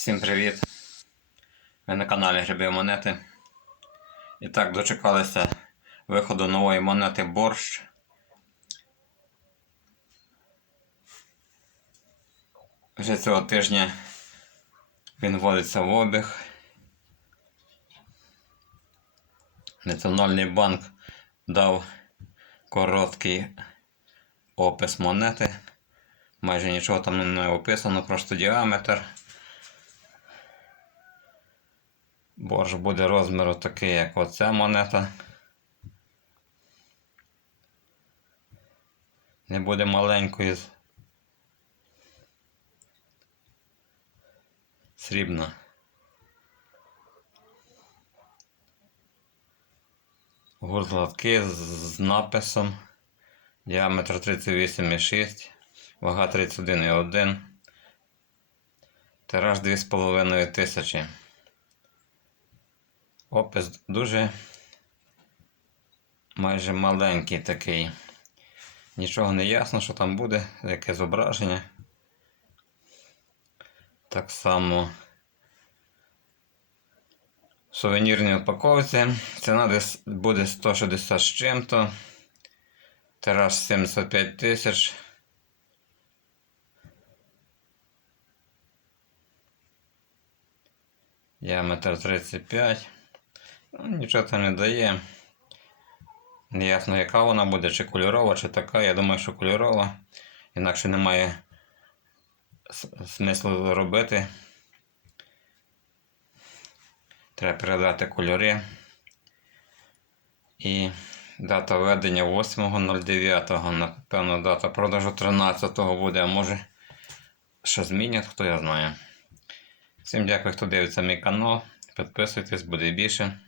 Всім привіт! Ви на каналі Гриби Монети. І так, дочекалися виходу нової монети борщ. Вже цього тижня він вводиться в обіг. Національний банк дав короткий опис монети. Майже нічого там не описано, просто діаметр. Борщ буде розміру такий, як оця монета. Не буде маленької. Срібна. Гурт гладкий з- написом. Діаметр 38,6, вага 31,1. Тираж 2,5 тисячі. Опис дуже майже маленький такий. Нічого не ясно, що там буде, яке зображення. Так само в сувенірній упаковці. Ціна буде 160 з чим-то. Тираж 75 тисяч. Діаметр 35. Ну, нічого це не дає. Неясно, яка вона буде, чи кольорова, чи така. Я думаю, що кольорова. Інакше немає смислу робити. Треба передати кольори. І дата введення 8.09. Напевно, дата продажу 13-го буде, а може що змінять, хто я знає. Всім дякую, хто дивиться мій канал. Підписуйтесь, буде більше.